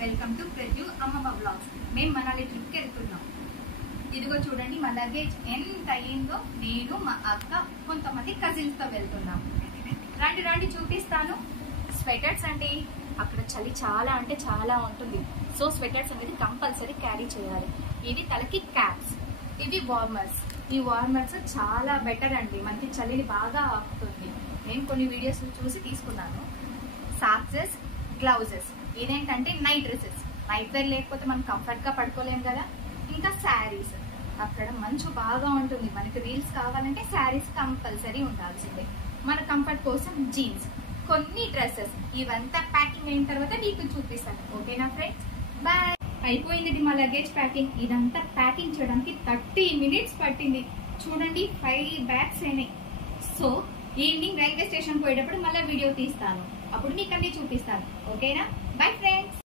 Welcome to ప్రజు అమ్మమ్మ blogs. మేము మనాలి ట్రిప్కి వెళ్తున్నాం. ఇదిగో చూడండి మా లగేజ్ ఎంత అయ్యిందో. నేను మా అక్క కొంతమంది కజిన్స్తో వెళ్తున్నాం. రండి రండి చూపిస్తాను. స్వెటర్స్ అండి, అక్కడ చలి చాలా అంటే చాలా ఉంటుంది. సో స్వెటర్స్ అనేది కంపల్సరీ క్యారీ చేయాలి. ఇది తలకి క్యాప్స్, ఇవి వార్మర్స్. ఈ వార్మర్స్ చాలా బెటర్ అండి, మనకి చలిని బాగా ఆపుతుంది. నేను కొన్ని వీడియోస్ చూసి తీసుకున్నాను. సాక్సెస్, గ్లౌజెస్, ఇదేంటంటే నైట్ డ్రెస్సెస్. నైట్ వేర్ లేకపోతే మనం కంఫర్ట్గా పడుకోలేము కదా. ఇంకా శారీస్, అక్కడ మంచు బాగా ఉంటుంది. మనకి రీల్స్ కావాలంటే శారీస్ కంపల్సరీ ఉండాల్సిందే. మన కంఫర్ట్ కోసం జీన్స్, కొన్ని డ్రెస్సెస్, ఇవంతా ప్యాకింగ్ అయిన తర్వాత మీకు చూపిస్తాను. ఓకేనా ఫ్రెండ్స్, బాయ్. అయిపోయింది మా లగేజ్ ప్యాకింగ్. ఇదంతా ప్యాకింగ్ చేయడానికి 30 minutes పట్టింది. చూడండి 5 bags అయినాయి. సో ఈవినింగ్ రైల్వే స్టేషన్ పోయేటప్పుడు మళ్ళీ వీడియో తీస్తాను, అప్పుడు మీకు అన్ని చూపిస్తాను. ఓకేనా, బాయ్.